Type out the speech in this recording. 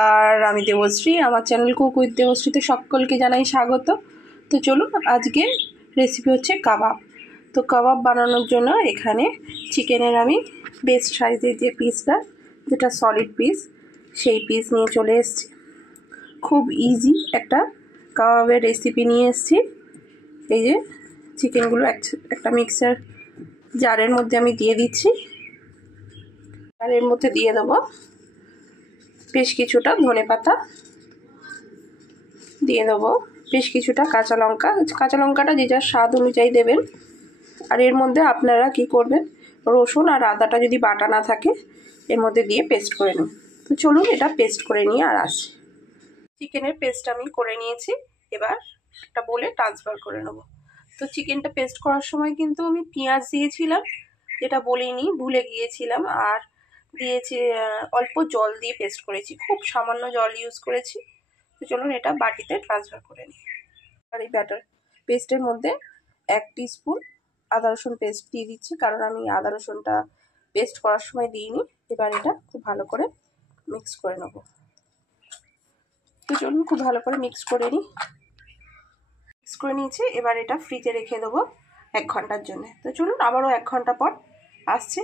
আর আমি দেবশ্রী, আমার channel cook with দেবশ্রীতে সকলকে জানাই স্বাগত। তো চলুন, আজকে রেসিপি হচ্ছে কাবাব। তো কাবাব বানানোর জন্য এখানে চিকেনের আমি বেস্ট সাইজের যে পিসটা, যেটা সলিড পিস, সেই পিস নিয়ে চলে এসেছি। খুব ইজি একটা কাবাবের রেসিপি নিয়ে এসেছি। এই যে চিকেনগুলো একটা মিক্সার জারের মধ্যে আমি দিয়ে দিচ্ছি। আর এর মধ্যে দিয়ে দেবো বেশ কিছুটা ধনেপাতা, দিয়ে দেবো বেশ কিছুটা কাঁচা লঙ্কা। কাঁচা লঙ্কাটা যে যার স্বাদ অনুযায়ী দেবেন। আর এর মধ্যে আপনারা কি করবেন, রসুন আর আদাটা যদি বাটা না থাকে এর মধ্যে দিয়ে পেস্ট করে নিন। তো চলুন এটা পেস্ট করে নিয়ে আর আসি। চিকেনের পেস্ট আমি করে নিয়েছি, এবার একটা বলে ট্রান্সফার করে নেব। তো চিকেনটা পেস্ট করার সময় কিন্তু আমি পেঁয়াজ দিয়েছিলাম, যেটা বলিনি, ভুলে গিয়েছিলাম। আর দিয়েছি অল্প জল দিয়ে পেস্ট করেছি, খুব সামান্য জল ইউজ করেছি। তো চলুন এটা বাটিতে ট্রান্সফার করে নিই। আর এই ব্যাটার পেস্টের মধ্যে 1 টিস্পুন আদা রসুন পেস্ট দিয়ে দিচ্ছি, কারণ আমি আদা রসুনটা পেস্ট করার সময় দিইনি। এবার এটা খুব ভালো করে মিক্স করে নেব। তো চলুন খুব ভালো করে মিক্স করে নিই। মিক্স করে নিয়েছি, এবার এটা ফ্রিজে রেখে দেবো 1 ঘন্টার জন্য। তো চলুন আবারও 1 ঘন্টা পর আসছে।